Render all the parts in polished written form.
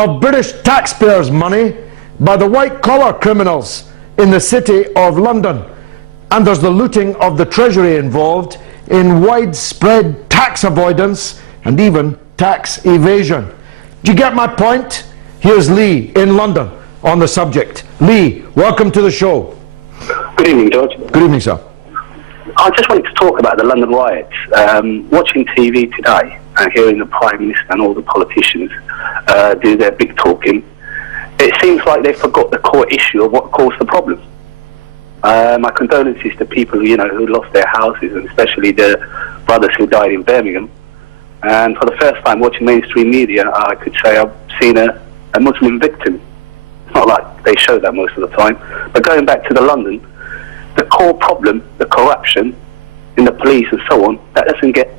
of British taxpayers' money by the white-collar criminals in the City of London. And there's the looting of the Treasury involved in widespread tax avoidance and even tax evasion. Do you get my point? Here's Lee in London on the subject. Lee, welcome to the show. Good evening, George. Good evening, sir. I just wanted to talk about the London riots. Watching TV today and hearing the Prime Minister and all the politicians do their big talking, it seems like they forgot the core issue of what caused the problem. My condolences to people who lost their houses, and especially the brothers who died in Birmingham. And for the first time watching mainstream media, I could say I've seen a Muslim victim. It's not like they show that most of the time. But going back to the London, the core problem, the corruption in the police and so on, that doesn't get,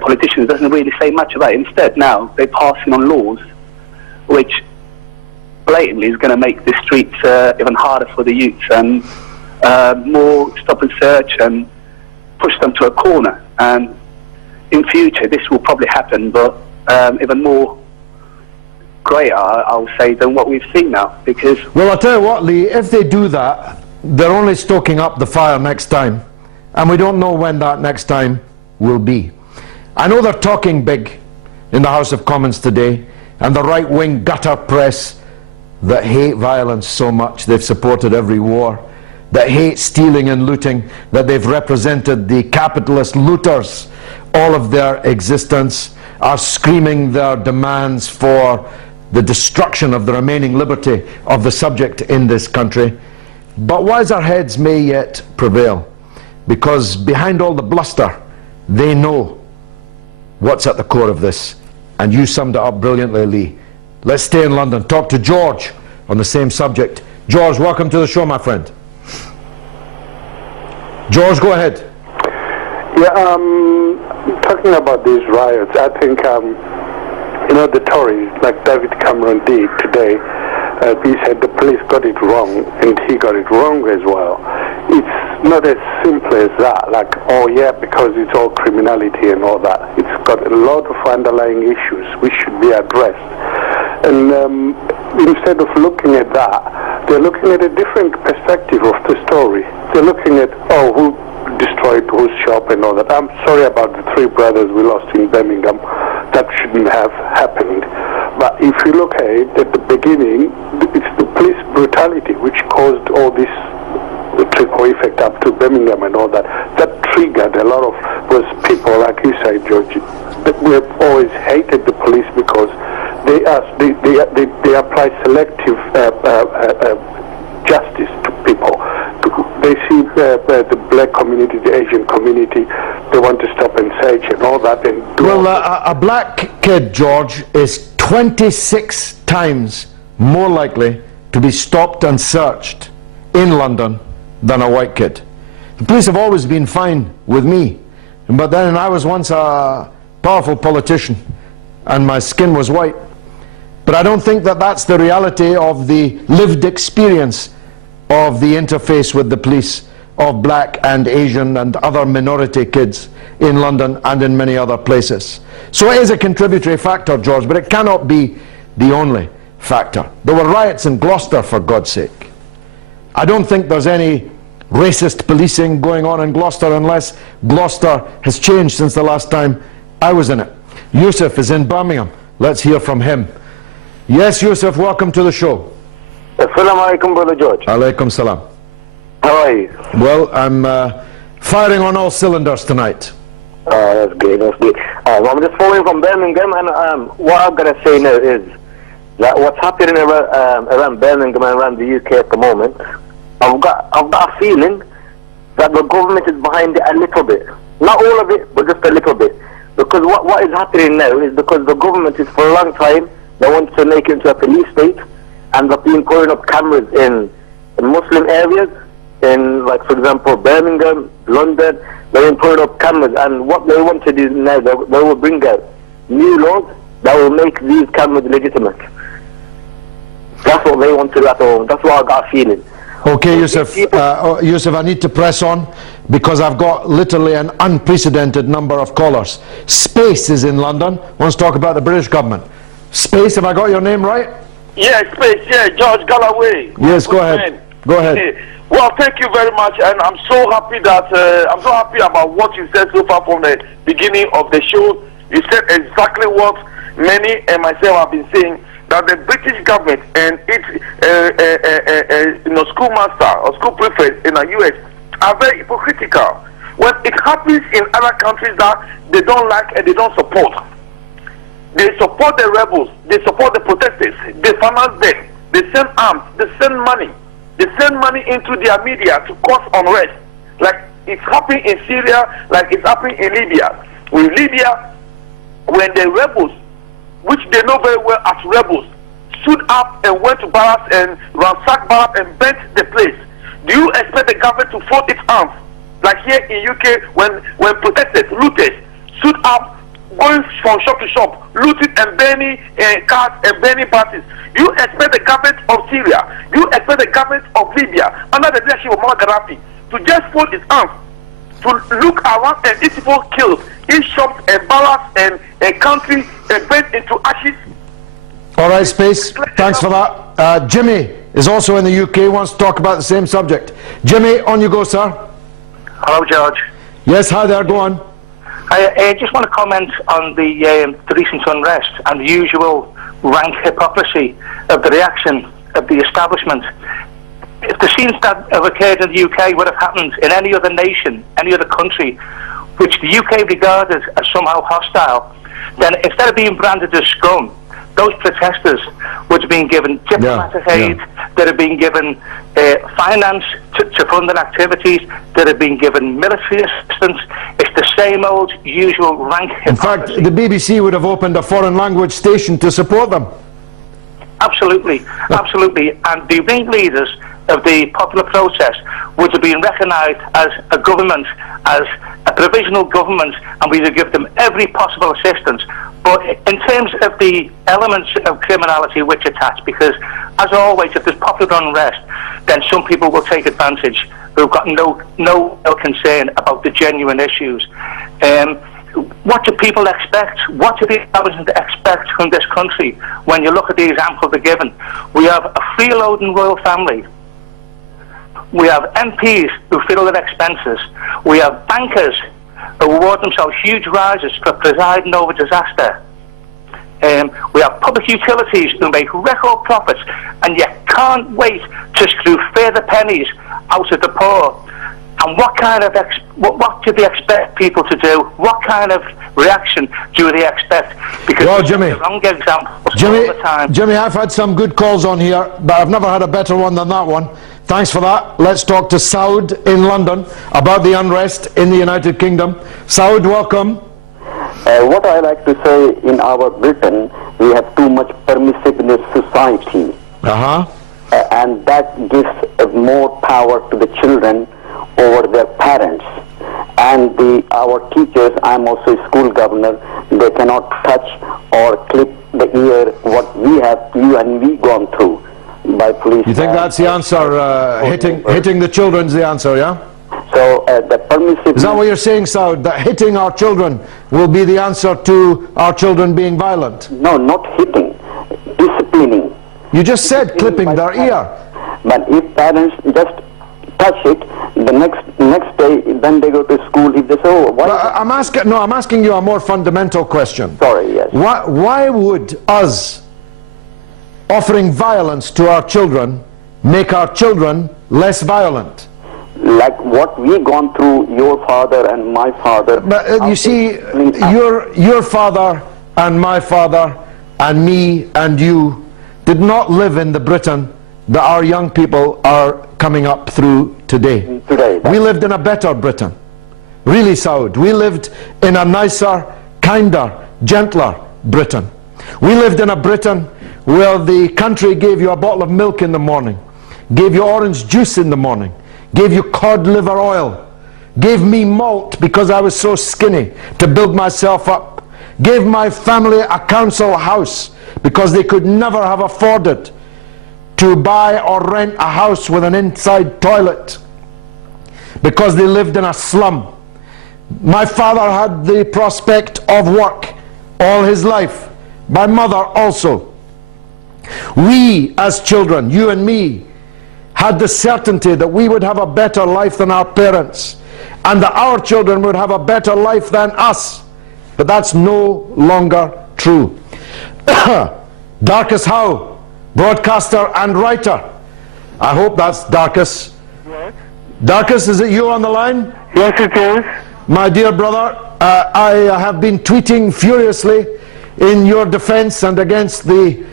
politicians doesn't really say much about it. Instead, now they're passing on laws which blatantly is going to make the streets even harder for the youths, and more stop and search and push them to a corner. And in future, this will probably happen, but even more greater, I'll say, than what we've seen now. Because well, I'll tell you what, Lee, if they do that, they're only stoking up the fire next time, and we don't know when that next time will be. I know they're talking big in the House of Commons today, and the right-wing gutter press that hate violence so much, they've supported every war, that hate stealing and looting, that they've represented the capitalist looters all of their existence, are screaming their demands for the destruction of the remaining liberty of the subject in this country. But wiser heads may yet prevail, because behind all the bluster, they know what's at the core of this. And you summed it up brilliantly, Lee. Let's stay in London. Talk to George on the same subject. George, welcome to the show, my friend. George, go ahead. Yeah, talking about these riots, I think, the Tories, like David Cameron did today, he said the police got it wrong, and he got it wrong as well. It's not as simple as that, like, oh yeah, because it's all criminality and all that. It's got a lot of underlying issues which should be addressed. And instead of looking at that, they're looking at a different perspective of the story. They're looking at, oh, who destroyed whose shop and all that. I'm sorry about the 3 brothers we lost in Birmingham. That shouldn't have happened. But if you look at it at the beginning, it's the police brutality which caused all this trickle effect up to Birmingham and all that. That triggered a lot of those people, like you say, George, that we have always hated the police because they apply selective justice to people. They see the black community, the Asian community, they want to stop and search and all that. And a black kid, George, is 26 times more likely to be stopped and searched in London than a white kid. The police have always been fine with me, but then I was once a powerful politician and my skin was white. But I don't think that that's the reality of the lived experience of the interface with the police of black and Asian and other minority kids in London and in many other places. So it is a contributory factor, George, but it cannot be the only factor. There were riots in Gloucester, for God's sake. I don't think there's any racist policing going on in Gloucester unless Gloucester has changed since the last time I was in it. Yusuf is in Birmingham. Let's hear from him. Yes, Yusuf, welcome to the show. Assalamu alaikum, Brother George. Alaikum salam. How are you? Well, I'm firing on all cylinders tonight. That's great, that's great. I'm just following from Birmingham, and what I'm going to say now is that what's happening around Birmingham and around the UK at the moment, I've got a feeling that the government is behind it a little bit. Not all of it, but just a little bit. Because what is happening now is because the government is for a long time, they want to make it into a police state, and they've been putting up cameras in Muslim areas, in, like, for example, Birmingham, London. They've been putting up cameras, and what they want to do now, they will bring out new laws that will make these cameras legitimate. That's what they want to do at all. That's what I got a feeling. Okay, Yusuf, Yusuf, I need to press on because I've got literally an unprecedented number of callers. Space is in London, wants to talk about the British government. Space, have I got your name right? Yeah, Space, yeah, George Galloway. Yes, go ahead. Go ahead. Well, thank you very much, and I'm so happy that I'm so happy about what you said so far from the beginning of the show. You said exactly what many and myself have been saying, that the British government and its schoolmaster or school prefect in the US are very hypocritical. When it happens in other countries that they don't like and they don't support, they support the rebels, they support the protesters, they finance them, they send arms, they send money. They send money into their media to cause unrest. Like it's happening in Syria, like it's happening in Libya. With Libya, when the rebels, which they know very well as rebels, stood up and went to barracks and ransacked barracks and burnt the place, do you expect the government to fold its arms? Like here in UK, when protesters, looters, stood up, going from shop to shop, looting and burning cars and burning buses. You expect the government of Syria, you expect the government of Libya, under the leadership of Muammar Gaddafi, to just fold its arms, to look around and these people killed in shops and barracks and country and burnt into ashes? All right, Space, thanks for that. Jimmy is also in the UK, wants to talk about the same subject. Jimmy, on you go, sir. Hello, George. Yes, hi there, go on. I just want to comment on the recent unrest and the usual rank hypocrisy of the reaction of the establishment. If the scenes that have occurred in the UK would have happened in any other nation, any other country, which the UK regarded as somehow hostile, then instead of being branded as scum, those protesters would have been given diplomatic aid, that have been given finance to fund their activities, that have been given military assistance. It's the same old usual rank hypocrisy. In fact, the BBC would have opened a foreign language station to support them. Absolutely, absolutely. And the ringleaders of the popular protest would have been recognised as a government, as a provisional government, and we'd have given them every possible assistance. But in terms of the elements of criminality which attach, because as always, if there's popular unrest, then some people will take advantage who've got no concern about the genuine issues. What do people expect? What do the establishment expect from this country when you look at the example they're given? We have a freeloading royal family. We have MPs who fiddle their expenses. We have bankers who award themselves huge rises for presiding over disaster. We have public utilities who make record profits and yet can't wait to screw further pennies out of the poor. And what kind of what do they expect people to do? What kind of reaction do they expect? Because well, Jimmy, the wrong examples all the time. Jimmy, I've had some good calls on here, but I've never had a better one than that one. Thanks for that. Let's talk to Saud in London about the unrest in the United Kingdom. Saud, welcome. What I like to say, in our Britain, we have too much permissiveness society. And that gives more power to the children over their parents. And our teachers, I'm also a school governor, they cannot touch or clip the ear what we have, you and me, gone through by police. You think that's the answer, hitting the children's the answer, yeah? So the permissiveness... Is that what you're saying, Saud, that hitting our children will be the answer to our children being violent? No, not hitting, disciplining. You just said clipping their ear. But if parents just touch it, the next day, then they go to school, if they say, oh, why... I'm asking you a more fundamental question. Sorry, yes. Why would us offering violence to our children make our children less violent? Like what we gone through, your father and my father. But you see, your father and my father and me and you did not live in the Britain that our young people are coming up through today. We lived in a better Britain. Really, Saud. We lived in a nicer, kinder, gentler Britain. We lived in a Britain where the country gave you a bottle of milk in the morning, gave you orange juice in the morning, gave you cod liver oil, gave me malt because I was so skinny to build myself up, gave my family a council house because they could never have afforded to buy or rent a house with an inside toilet because they lived in a slum. My father had the prospect of work all his life my mother also. We as children, you and me, had the certainty that we would have a better life than our parents, and that our children would have a better life than us. But that's no longer true. Darcus Howe, broadcaster and writer. I hope that's Darcus. Yes. Darcus, is it you on the line? Yes, it is. My dear brother, I have been tweeting furiously in your defense and against the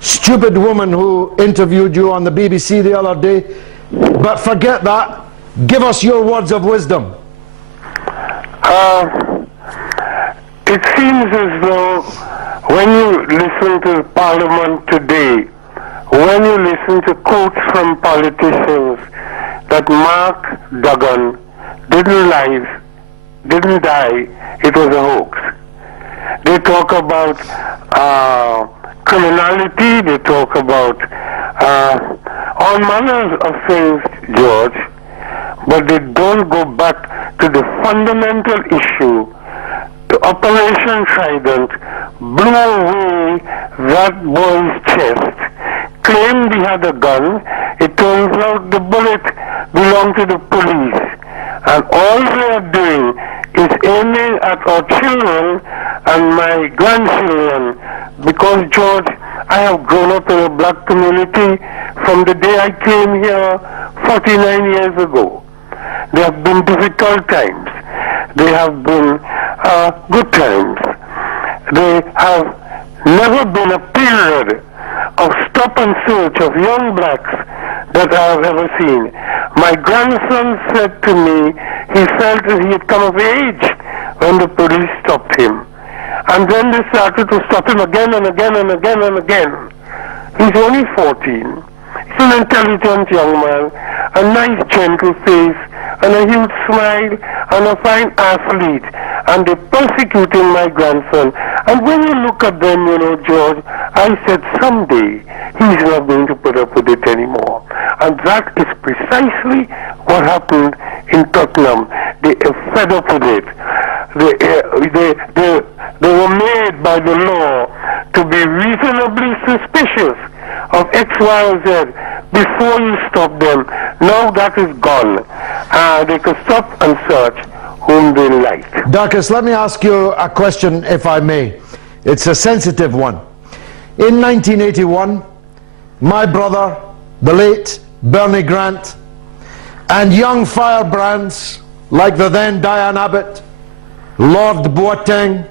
stupid woman who interviewed you on the BBC the other day. But forget that. Give us your words of wisdom. It seems as though when you listen to Parliament today, when you listen to quotes from politicians, that Mark Duggan didn't die, it was a hoax. They talk about criminality, they talk about all manners of things, George, but they don't go back to the fundamental issue. The Operation Trident blew away that boy's chest, claimed he had a gun. It turns out the bullet belonged to the police. And all they are doing is aiming at our children and my grandchildren. Because, George, I have grown up in a black community from the day I came here 49 years ago. There have been difficult times. They have been good times. There have never been a period of stop and search of young blacks that I have ever seen. My grandson said to me he felt that he had come of age when the police stopped him. And then they started to stop him again and again and again and again. He's only 14. He's an intelligent young man, a nice gentle face, and a huge smile, and a fine athlete. And they're persecuting my grandson. And when you look at them, you know, George, I said someday he's not going to put up with it anymore. And that is precisely what happened in Tottenham. They are fed up with it. They were made by the law to be reasonably suspicious of X, Y, or Z before you stop them. Now that is gone. They can stop and search whom they like. Darcus, let me ask you a question, if I may. It's a sensitive one. In 1981, my brother, the late Bernie Grant, and young firebrands like the then Diane Abbott, Lord Boateng,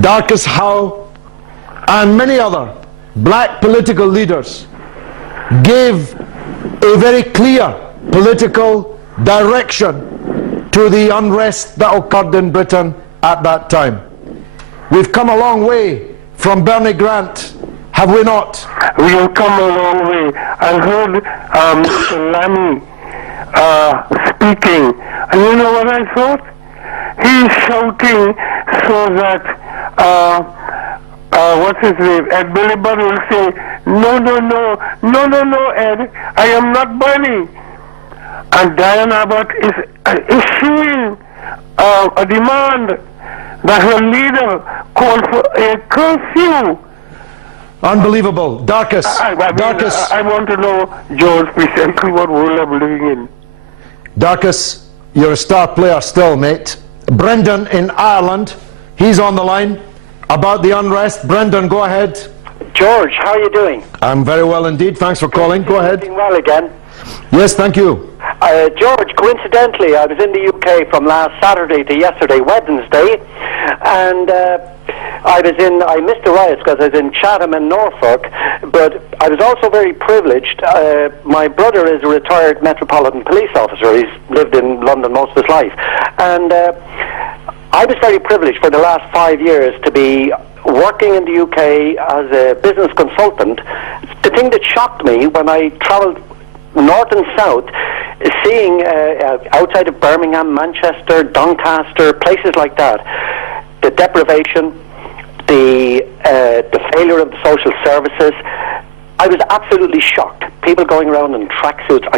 Darcus Howe, and many other black political leaders gave a very clear political direction to the unrest that occurred in Britain at that time. We've come a long way from Bernie Grant, have we not? We have come a long way. I heard Mr. Lammy speaking, and you know what I thought? He's shouting so that what's his name? Ed Miliband will say, no, Ed, I am not Bernie. And Diane Abbott is issuing a demand that her leader called for a curfew. Unbelievable. Darcus. Darcus. I want to know, George, precisely what world I'm living in. Darcus, you're a star player still, mate. Brendan in Ireland, he's on the line about the unrest. Brendan, go ahead. George, how are you doing? I'm very well indeed. Thanks for calling. Go ahead. Doing well again. Yes, thank you. George, coincidentally, I was in the UK from last Saturday to yesterday, Wednesday, and I missed the riots because I was in Chatham and Norfolk, but I was also very privileged. My brother is a retired Metropolitan Police officer. He's lived in London most of his life. And I was very privileged for the last 5 years to be working in the UK as a business consultant. The thing that shocked me when I travelled north and south, seeing outside of Birmingham, Manchester, Doncaster, places like that, the deprivation, the failure of the social services. I was absolutely shocked. People going around in tracksuits.